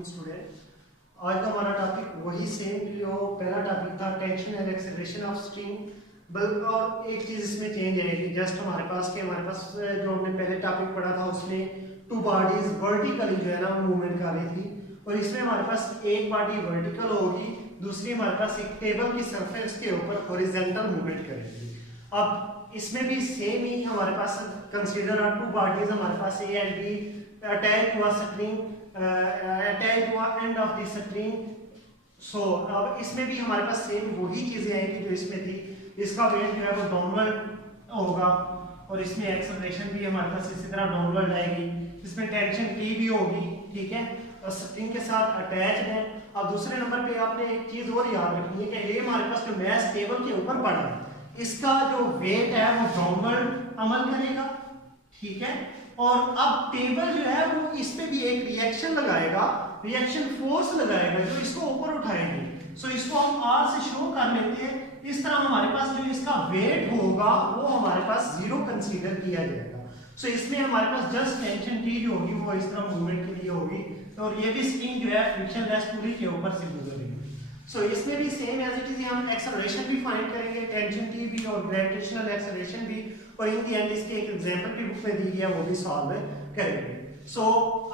Morning student. आज का हमारा टॉपिक वही सेम जो पहला टॉपिक था, tension and acceleration of string. बल्कि और एक चीज इसमें चेंज आएगी, जस्ट हमारे पास जो हमने पहले टॉपिक पढ़ा था उसमें टू बॉडीज वर्टिकली जो है ना मूवमेंट कर रही थी, और इसमें हमारे पास एक बॉडी वर्टिकल होगी, दूसरी हमारे पास एक टेबल की सरफेस के ऊपर हॉरिजॉन्टल मूवमेंट करेगी। अब इसमें भी सेम ही हमारे पास कंसीडर आर टू बॉडीज, हमारे पास ए एंड बी अटैच हुआ स्ट्रिंग, अटैच हुआ एंड ऑफ द स्ट्रिंग। सो अब इसमें भी हमारे पास सेम वही चीजें आएंगी जो इसमें थी। इसका वेट जो है वो डाउनवर्ड होगा और इसमें एक्सेलरेशन भी हमारे पास इसी तरह डाउनवर्ड आएगी। इसमें टेंशन टी भी होगी, ठीक है, और स्ट्रिंग के साथ अटैच है। अब दूसरे नंबर पे आपने एक चीज और याद रखनी है कि ये हमारे पास जो मैस टेबल के ऊपर पड़ा है, इसका जो वेट है वो डाउनवर्ड अमल करेगा, ठीक है। और अब टेबल जो है वो इस पे भी एक रिएक्शन लगाएगा, रिएक्शन फोर्स लगाएगा जो इसको ऊपर उठाएगी। सो इसको हम आर से शो कर लेते हैं। इस तरह हमारे पास जो इसका वेट होगा वो हमारे पास जीरो कंसीडर किया जाएगा। सो इसमें हमारे पास जस्ट टेंशन टी जो होगी वो इस तरह मूवमेंट के लिए होगी, और ये भी स्ट्रिंग जो है फ्रिक्शनलेस पूरी के ऊपर से गुजरेगी। सो इसमें भी सेम एज इट इज हम एक्सेलरेशन भी फाइंड करेंगे, टेंशन टी भी और ग्रेविटेशनल एक्सेलरेशन भी, और इन द एंड इसके एक एग्जांपल भी बुक में दी गई है वो भी सॉल्व करेंगे। सो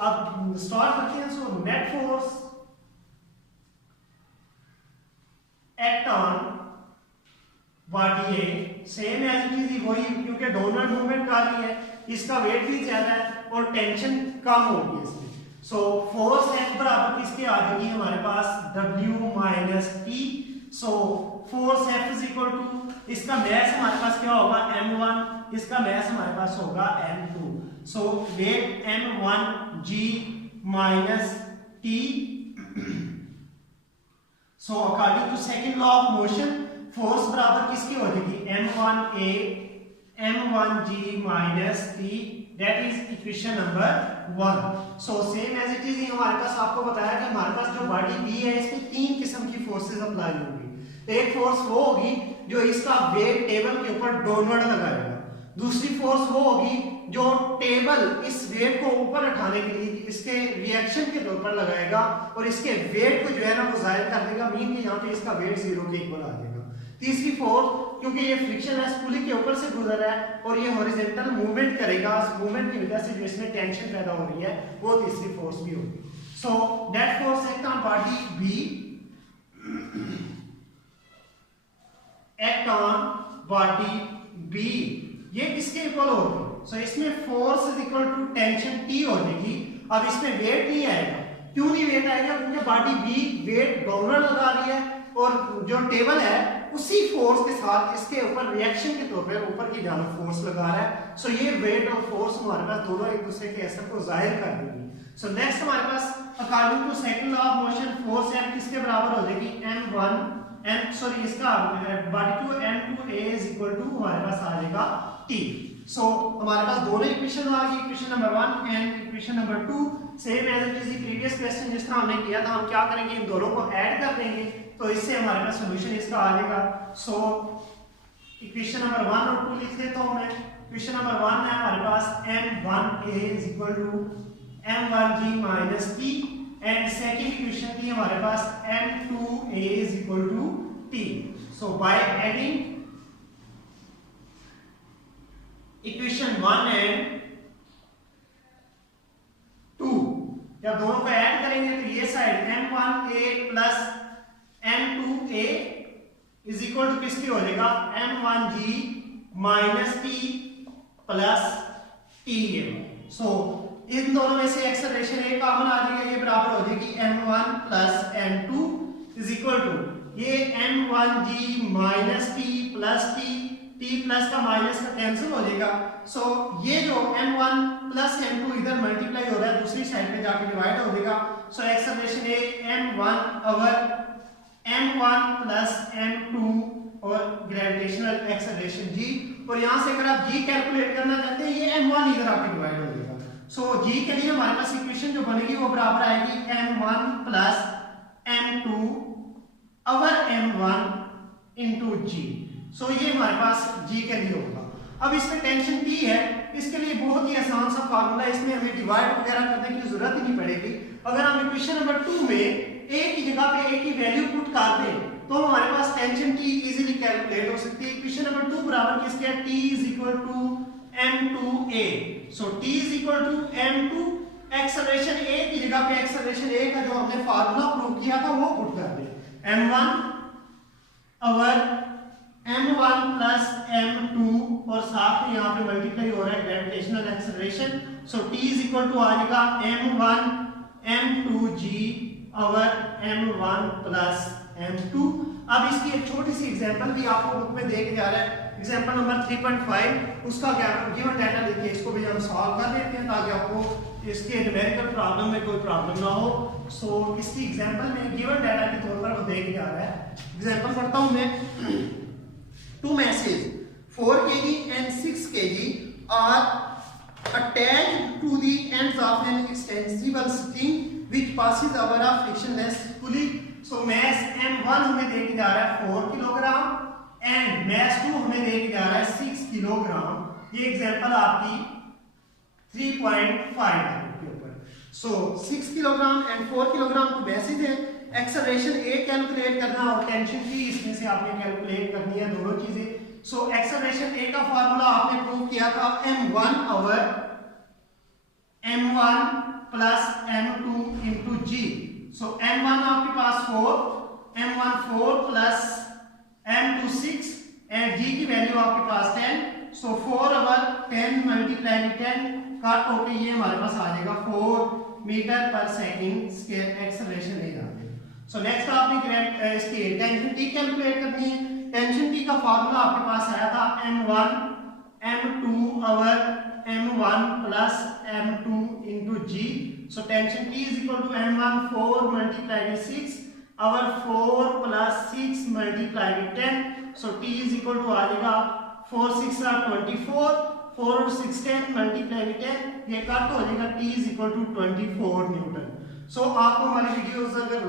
अब स्टार्ट करते हैं। So net force act on body A, same as it is वही, क्योंकि डाउनवर्ड मूवमेंट कर रही है, इसका वेट भी ज्यादा है और टेंशन कम होगी इसमें। सो फोर्स एक्ट बराबर किसके आ जाएगी हमारे पास W minus T. So force F is equal to, इसका मैस हमारे पास क्या होगा M1, इसका मैस हमारे पास होगा M2। So weight M1 G minus T. So according to second law of motion force बराबर किसकी हो जाएगी M1A M1G minus T, that is equation number 1। So same as it is हमारे पास आपको बताया कि हमारे पास जो बॉडी बी है इसमें तीन किस्म की फोर्सेस अप्लाई होंगी। एक फोर्स वो होगी जो इसका वेट टेबल के ऊपर डाउनवर्ड लगाएगा, दूसरी फोर्स वो होगी जो टेबल इस वेट को ऊपर उठाने के लिए इसके रिएक्शन के तौर पर लगाएगा और इसके वेट को जो है ना वो जाहिर कर देगा, मीन कि यहाँ पे इसका वेट जीरो के इक्वल आ जाएगा। तीसरी फोर्स, क्योंकि ये फ्रिक्शनलेस पुली के ऊपर से गुजर रहा है और ये हॉरिजॉन्टल मूवमेंट करेगा, इस मूवमेंट की वजह से जो इसमें टेंशन पैदा हो रही है वो तीसरी फोर्स भी होगी। So that force act on body B, act on body B, ये किसके इक्वल होगी? सो इसमें force is equal to tension T हो जाएगी। अब इसमें वेट नहीं आएगा, क्यों नहीं वेट आएगा? क्योंकि बॉडी बी वेट डाउनवर्ड लगा रही है और जो टेबल है उसी फोर्स के साथ इसके ऊपर रिएक्शन के तौर पे ऊपर की जाना फोर्स लगा रहा है। सो ये वेट और फोर्स हमारे पास दोनों एक दूसरे के असर को जाहिर कर देंगे। सो नेक्स्ट हमारे पास according to second law of motion force F किसके बराबर हो जाएगी इसका body two M2A is equal to हमारे पास आ जाएगा T। सो हमारे पास दोनों इक्वेशन आ गई, equation number 1 and equation number 2। Same as it is previous question जिस तरह हमने किया था, हम क्या करेंगे, इन दोनों को ऐड कर देंगे तो इससे हमारे पास सॉल्यूशन इसका आ जाएगा। सो इक्वेशन नंबर 1 और 2 लिख देता हूं मैं। इक्वेशन नंबर 1 है हमारे पास M1A is equal to M1G minus T, and second equation थी हमारे पास M2A is equal to T। So by adding equation 1 and 2, जब दोनों को ऐड करेंगे तो ये side M1A plus M2A is equal to किसकी हो जाएगा M1G minus T plus TA। सो इन दोनों में से एक्सेलरेशन एक कॉमन आ जाएगा, ये बराबर हो जाएगी M1 plus M2 is equal to ये M1G minus T plus T plus का माइनस का कैंसिल हो जाएगा। सो ये जो M1 प्लस M2 इधर मल्टीप्लाई हो रहा है, दूसरी साइड पे जाके डिवाइड हो जाएगा। सो एक्सेलरेशन ए M1 over M1 plus M2 और ग्रेविटेशनल एक्सेलरेशन G, और यहां से अगर आप G कैलकुलेट करना चाहते हैं ये M1 इधर आके डिवाइड हो जाएगा। सो G के लिए हमारे पास इक्वेशन जो बनेगी वो बराबर आएगी M1 plus M2 over M1 into G। सो ये हमारे पास G के लिए होगा। अब इसमें टेंशन T है, इसके लिए बहुत ही आसान सा फार्मूला, इसमें हमें डिवाइड वगैरह करने की जरूरत ही नहीं पड़ेगी। अगर हम इक्वेशन नंबर 2 में ए की जगह पे ए की वैल्यू पुट कर दें तो हमारे पास टेंशन टी इजीली कैलकुलेट हो सकती है। इक्वेशन नंबर 2 बराबर किसके है, T is equal to m2a। So T is equal to m2, acceleration a की जगह पे एक्सेलरेशन a का जो हमने फार्मूला प्रूव किया था वो पुट कर दें। m1 over m1 plus m2 और साथ में यहाँ पे मल्टीप्लाई हो रहा है gravitational acceleration. So t is equal to आ जाएगा m1 m2g over m1 plus m2। अब इसकी एक छोटी सी एग्जांपल भी आपको बुक में देख जा रहा है, एग्जांपल नंबर 3.5, उसका गिवन डाटा लिखिए, इसको भी हम सॉल्व कर देते हैं ताकि आपको इसके न्यूमेरिकल प्रॉब्लम में कोई प्रॉब्लम ना हो। सो इसकी एग्जांपल में गिवन डाटा के तौर पर वो देख जा रहा है। एग्जांपल पढ़ता हूं मैं। Two masses 4 kg and 6 kg are attached to the ends of an extensible string which passes over a frictionless pulley। So mass m1 हमें दे के जा रहा है 4 किलोग्राम एंड mass 2 हमें दे के जा रहा है 6 किलोग्राम। ये एग्जांपल आपकी 3.5 है के ऊपर। सो 6 किलोग्राम एंड 4 किलोग्राम को मैसेज है। एक्सेलरेशन a कैलकुलेट करना और टेंशन t इसमें से आपने कैलकुलेट करनी है, दोनों चीजें। सो एक्सेलरेशन a का फार्मूला आपने प्रूव किया था m1 over m1 plus m2 into g। सो m1 आपके पास 4, m1 4 plus m2 6 and g की वैल्यू आपके पास 10। सो 4 ओवर 10 मल्टीप्लाई बाय 10 कट होके ये हमारे पास आ जाएगा 4 मीटर पर सेकंड स्क्वायर एक्सेलरेशन ले जाते हैं। सो नेक्स्ट आपने इसकी टेंशन t कैलकुलेट करनी है। टेंशन t का फार्मूला आपके पास आया था m1 m2 over m1 plus m2 into g। So tension t is equal to m1 4 multiply by 6 over 4 plus 6 multiply by 10। So t is equal to आ जाएगा 4 6 24, 4 और 6 10 multiply by 10, ये cut हो जाएगा t is equal to 24 newton. So आपको हमारी videos अगर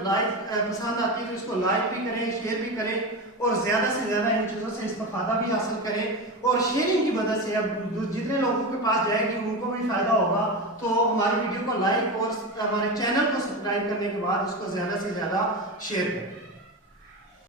पसंद आती है तो इसको लाइक भी करें, शेयर भी करें और ज्यादा से ज्यादा इन चीजों से इस्तेफादा भी हासिल करें और शेयरिंग की मदद से अब जितने लोगों के पास जाएगी उनको भी फायदा होगा। तो हमारी वीडियो को लाइक और हमारे चैनल को सब्सक्राइब करने के बाद उसको ज्यादा से ज्यादा शेयर करें।